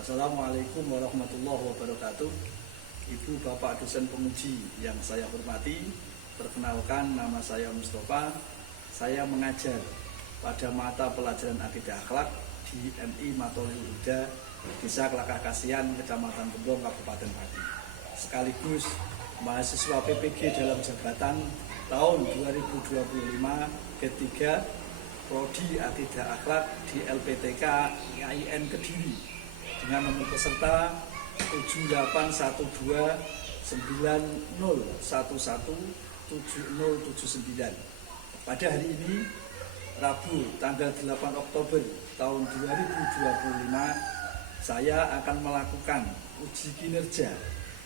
Assalamualaikum warahmatullahi wabarakatuh. Ibu bapak dosen penguji yang saya hormati, perkenalkan nama saya Mustafa. Saya mengajar pada mata pelajaran akidah akhlak di MI Matoliul Huda, Desa Kelakah Kasihan, Kecamatan Gembong, Kabupaten Pati. Sekaligus mahasiswa PPG dalam jabatan tahun 2025 ketiga Prodi Akidah Akhlak di LPTK IAIN Kediri dengan nomor peserta 781901170079. Pada hari ini Rabu tanggal 8 Oktober tahun 2025 saya akan melakukan uji kinerja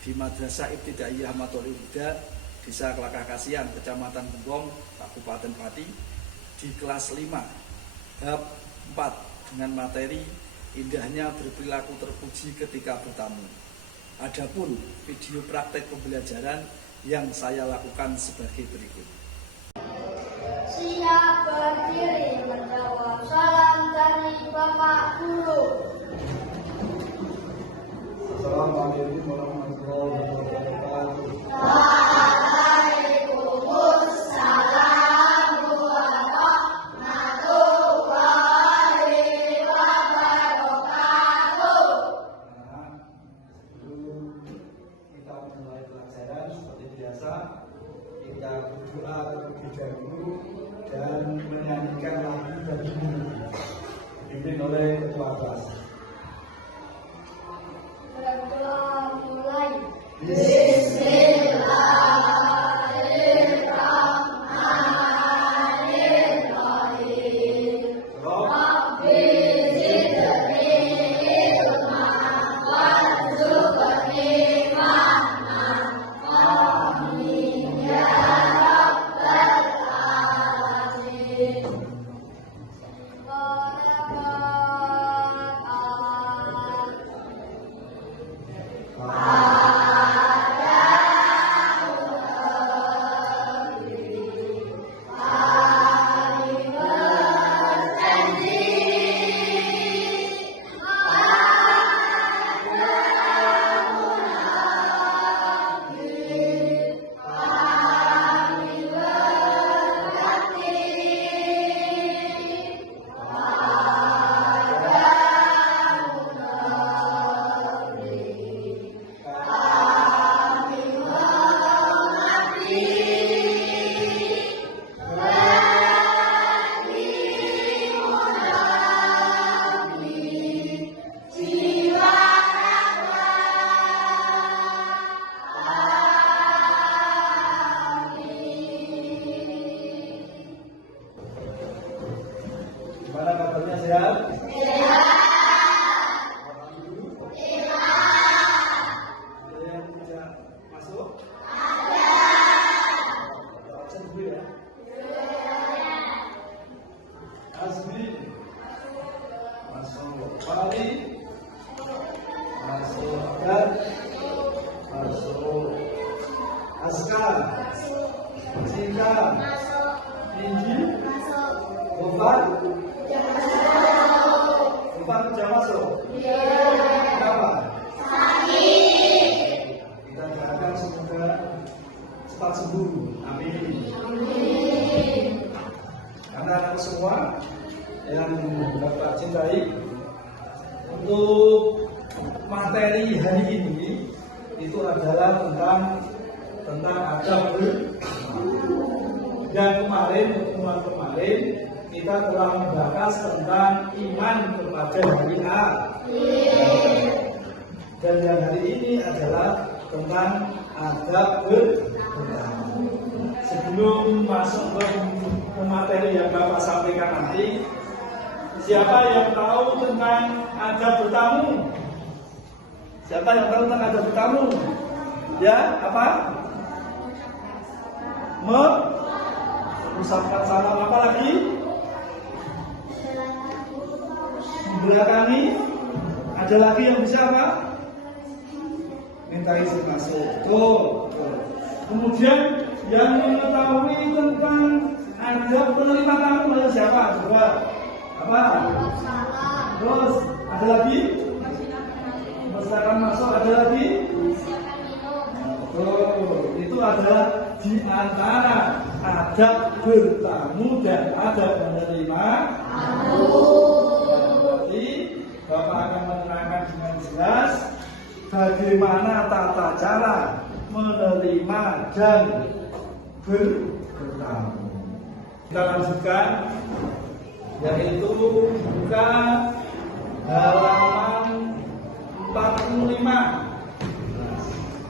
di Madrasah Ibtidaiyah Matoliul Huda, Desa Kelakah Kasihan, Kecamatan Gembong, Kabupaten Pati di kelas 5 bab 4 dengan materi indahnya berperilaku terpuji ketika bertamu. Adapun video praktek pembelajaran yang saya lakukan sebagai berikut. Siap berdiri menjawab salam dari Bapak Guru. Assalamualaikum warahmatullahi wabarakatuh. Kita berdoa terlebih dahulu dan menyanyikan lagu bagi guru dipimpin oleh ketua kelas. Berdoa mulai. Gimana kabarnya, sehat? Sehat. Ada yang tidak masuk? Ada. Absen dulu ya? Azmi masuk. Fali masuk. Dan masuk. Askar Cinta Inji Gofar sudah masuk? Kenapa? Sakit. Kita doakan semoga cepat sembuh. Amin. Anak-anak semua yang Bapak cintai, untuk materi hari ini itu adalah tentang adab. Dan pertemuan kemarin kita telah membahas tentang iman kepada hari akhir. Dan yang hari ini adalah tentang adab bertamu. Sebelum masuk ke materi yang Bapak sampaikan nanti, siapa yang tahu tentang adab bertamu? Siapa yang tahu tentang adab bertamu? Ya, apa? Mengucapkan salam, apa lagi? Membelakangi. Ada lagi yang bisa apa? Minta izin masuk. Tuh. Kemudian yang mengetahui tentang adab penerima tamu adalah siapa? Coba. Apa? Terus ada lagi? Silakan masuk, ada lagi? Silakan minum. Betul, itu adalah di antara adab bertamu dan adab menerima. Berarti Bapak akan menerangkan dengan jelas bagaimana tata cara menerima dan bertamu. Kita lanjutkan, yaitu buka halaman 45.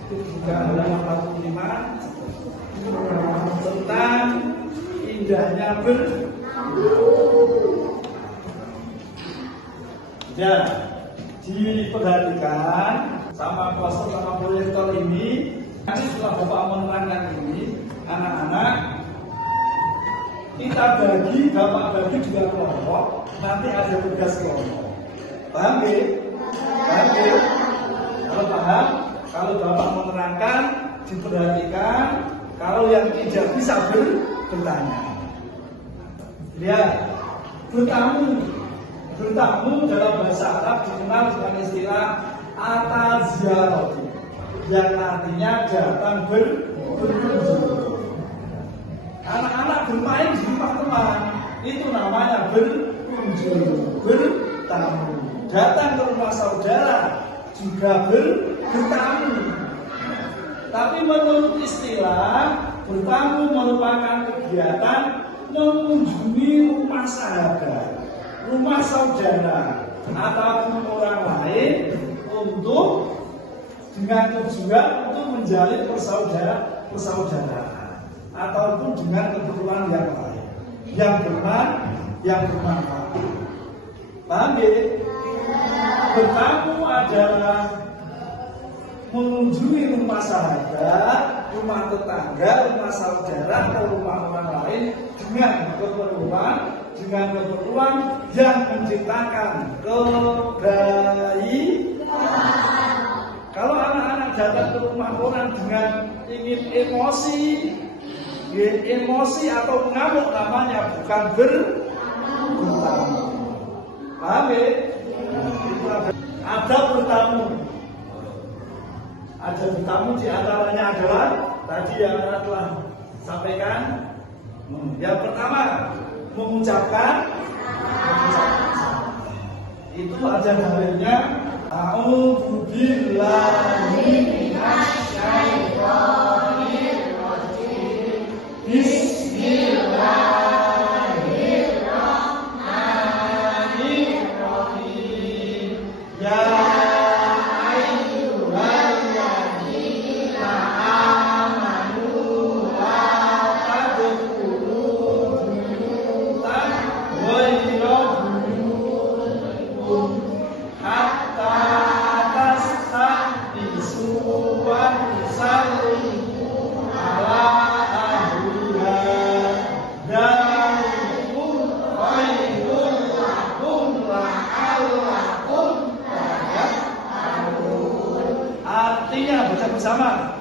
Buka halaman 45 tentang indahnya bertamu. Ya, diperhatikan sama poster sama proyektor ini. Nanti setelah Bapak menerangkan ini, anak-anak kita Bapak bagi 2 kelompok. Nanti ada tugas kelompok. Paham ya? Paham ya? Kalau paham, kalau Bapak menerangkan, diperhatikan. Kalau yang tidak bisa bertanya. Lihat, bertamu dalam bahasa Arab dikenal dengan istilah ataziyarati, yang artinya datang berkunjung. Anak-anak bermain di rumah teman, itu namanya berkunjung, bertamu. Datang ke rumah saudara juga bertamu. Tapi menurut istilah, bertamu merupakan kegiatan mengunjungi rumah sahabat, rumah saudara, ataupun orang lain untuk dengan tujuan untuk menjalin persaudaraan ataupun dengan keperluan yang lain yang bermanfaat. Paham ya? Bertamu adalah mengunjungi rumah sahabat, rumah tetangga, rumah saudara, atau rumah orang lain dengan keperluan yang menciptakan kebaikan. Kalau anak-anak datang ke rumah orang dengan ingin emosi atau mengamuk, namanya bukan bertamu. Paham ya? Ada bertamu. Ada bertamu di antaranya adalah tadi yang telah sampaikan. Yang pertama, mengucapkan itu ada dalilnya. A'udzubillahi minasyaitonir rajim. Bismillahirrahmanirrahim. Ya ayyuhalladzina amanu la tadkhulu buyutan ghayra buyutikum hatta tastahdisu wa tusallimu ala ahliha dzalikum khairul lakum la'allakum tadhakkarun. Artinya baca bersama.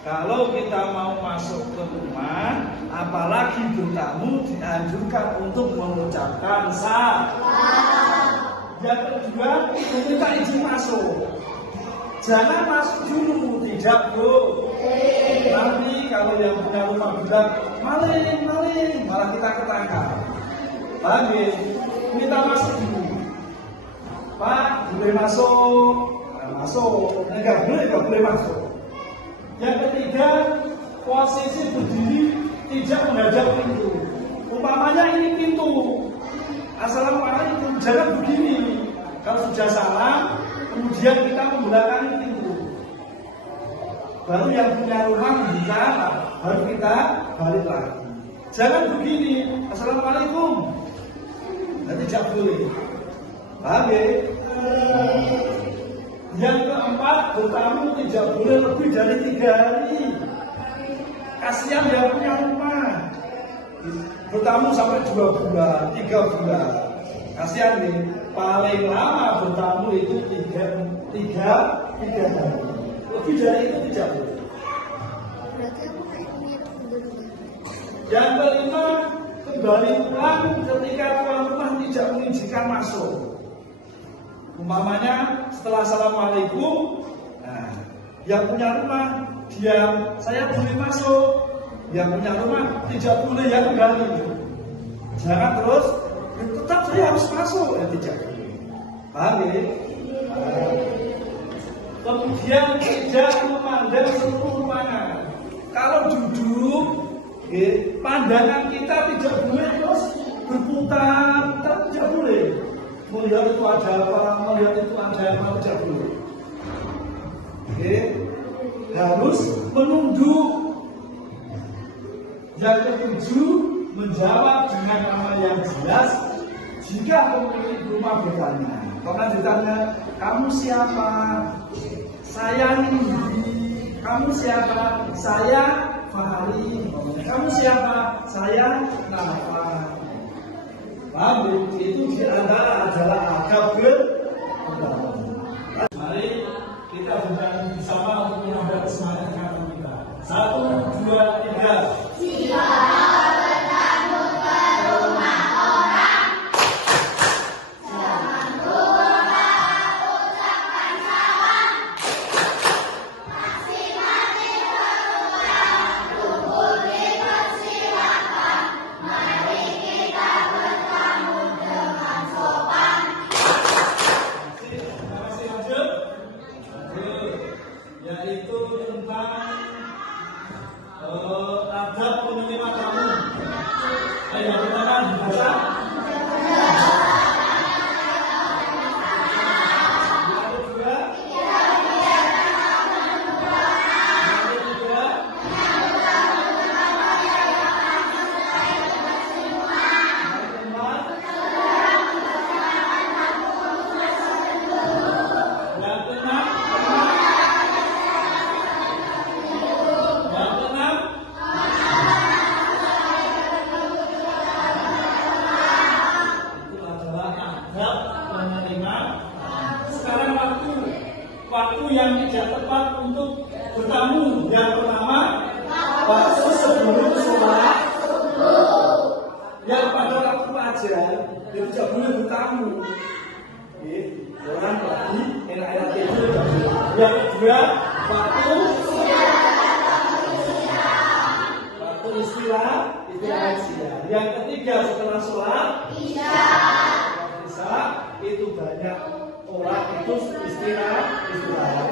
Kalau kita mau masuk ke rumah, apalagi bertamu, dianjurkan untuk mengucapkan salam. Yang kedua, meminta izin masuk. Jangan masuk dulu, tidak bro. Nanti kalau yang punya rumah bilang maling, malah kita ketangkap. Paham ya? Minta masuk dulu. Pak, boleh masuk? Nah, masuk. Enggak boleh masuk. Yang ketiga, posisi berdiri tidak menghadap pintu. Umpamanya ini pintu. Assalamualaikum, jangan begini. Kalau sudah salam, kemudian kita menggunakan pintu. Baru yang punya rumah membuka, baru kita balik lagi. Jangan begini, assalamualaikum. Nanti tidak boleh. Paham ya? Yang keempat, bertamu tidak boleh lebih dari 3 hari. Kasihan yang punya rumah. Bertamu sampai 2 bulan, 3 bulan. Kasihan nih, paling lama bertamu itu 3 hari. Lebih dari itu tidak boleh. Berarti aku kayak ngirim dulu. Yang kelima, kembali pulang ketika tuan rumah tidak mengizinkan masuk. Umpamanya setelah assalamualaikum, nah, yang punya rumah diam, saya boleh masuk. Yang punya rumah tidak boleh, yang kembali. Jangan terus, tetap saya harus masuk, ya tidak. Paham ya? Kemudian tidak memandang seluruh ruangan. Kalau duduk, pandangan kita tidak boleh terus berputar, tidak boleh. Melihat itu ada apa, melihat itu ada apa, tidak boleh. Harus menunduk. Yang ketujuh, menjawab dengan nama yang jelas. Jika pemilik rumah bertanya, pernah ditanya, kamu siapa? Saya Nindi. Kamu siapa? Saya Fahri. Kamu siapa? Saya Nafa. Paham? Itu diantara adalah adab beragama. Mari kita bersama untuk menambah semangat kita. 1, 2, 3. Yaitu tentang adab menerima tamu. Ayo kita kan dibaca. Sekarang waktu yang tidak tepat untuk bertamu. Yang pertama, waktu sebelum sholat. Yang pada waktu aja, itu tidak boleh bertamu. Orang lagi enak-enak tidur. Yang kedua, waktu istirahat itu siang. Yang ketiga, setelah sholat isya itu banyak orang itu istirahat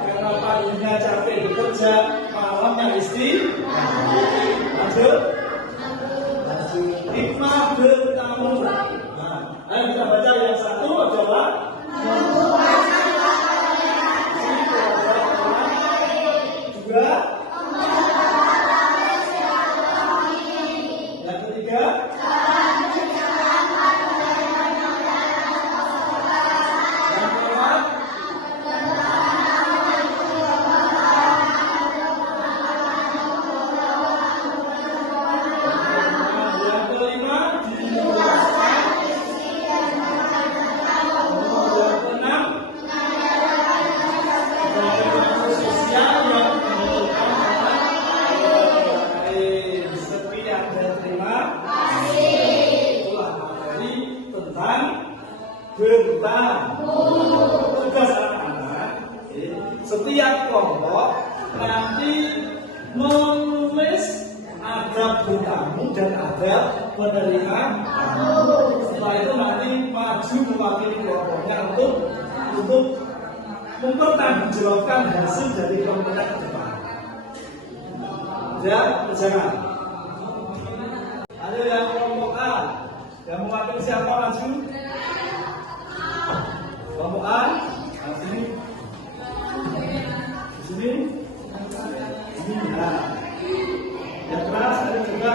karena paginya capek bekerja, malamnya istirahat. Lanjut. Hikmah bertamu. Nah, ayo kita baca yang satu adalah dua. Yang ketiga bertamu. Tugas anak-anak, setiap kelompok nanti menulis adab bertamu dan adab menerima tamu. Setelah itu nanti maju mewakili kelompoknya untuk mempertanggungjawabkan hasil dari kelompoknya ke depan. Ya, jangan. Ada yang kelompok A, yang mewakili siapa maju? Kelompok A, di sini, ini, nah, yang keras ada juga.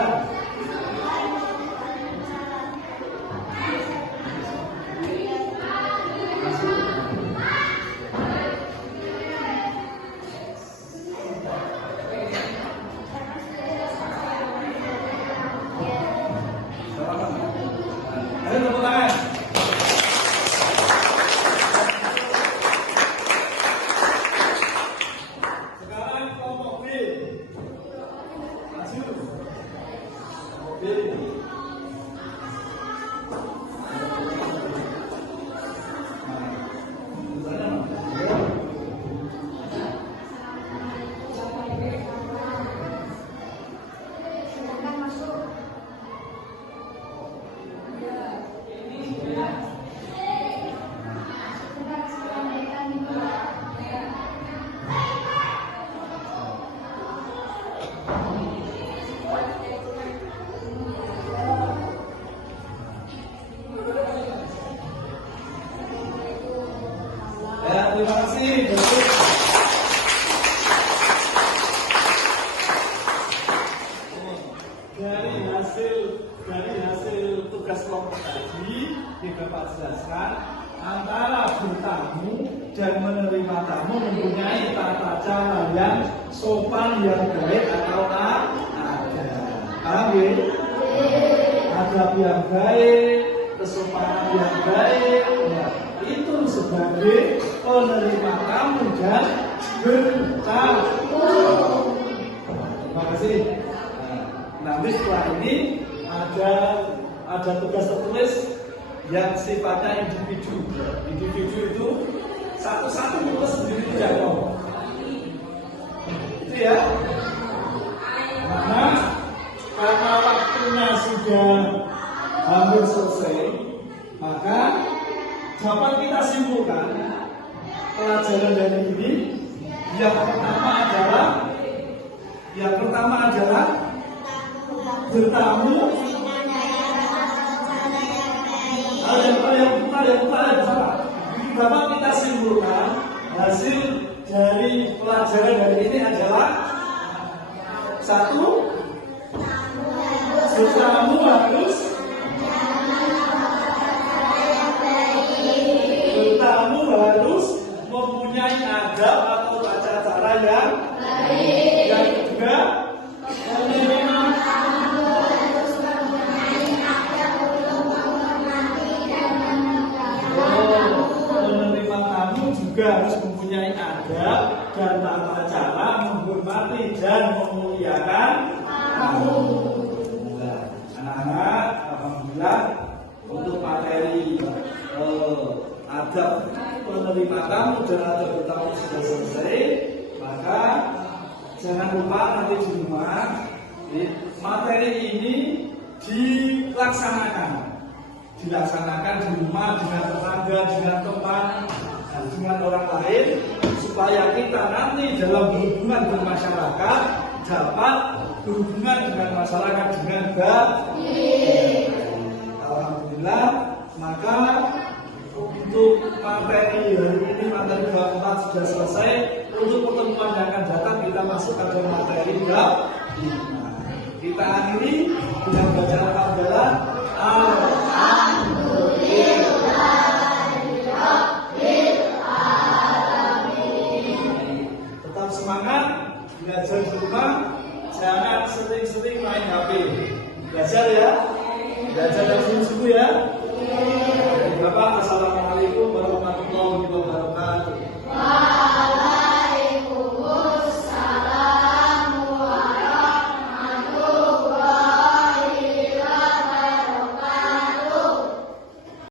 tugas kelompok tadi Bapak jelaskan antara bertamu dan menerima tamu mempunyai tata cara yang sopan, yang baik atau ada. Paham ya? Adab yang baik, kesopanan yang baik, ya, itu sebagai penerima tamu dan bertamu. Terima kasih. Nanti setelah ini ada tugas tertulis yang sifatnya individu. Individu itu satu-satu kita sendiri jawab. Itu ya. Karena waktunya sudah hampir selesai, maka dapat kita simpulkan pelajaran dari ini. Yang pertama adalah bertamu. Dapat kita simpulkan hasil dari pelajaran hari ini adalah satu, bertamu harus mempunyai adab atau tata cara yang baik. Yang kedua, menerima tamu harus mempunyai adab untuk menghormati dan menerima tamu juga harus mempunyai adab dan tata cara menghormati dan memuliakan tamu. Anak-anak, alhamdulillah untuk materi adab penerima tamu dan adab bertamu sudah selesai. Maka jangan lupa nanti di rumah materi ini dilaksanakan di rumah dengan tetangga, dengan teman, dan dengan orang lain, supaya kita nanti dalam hubungan bermasyarakat dapat berhubungan dengan masyarakat dengan baik. Alhamdulillah, maka untuk materi hari ini, materi 24 sudah selesai. Untuk pertemuan yang akan datang kita masuk pada materi 25. Kita akhiri dengan bacaan alhamdulillah. Tetap semangat belajar di rumah, jangan sering-sering main HP. Belajar ya, belajar yang sungguh-sungguh ya.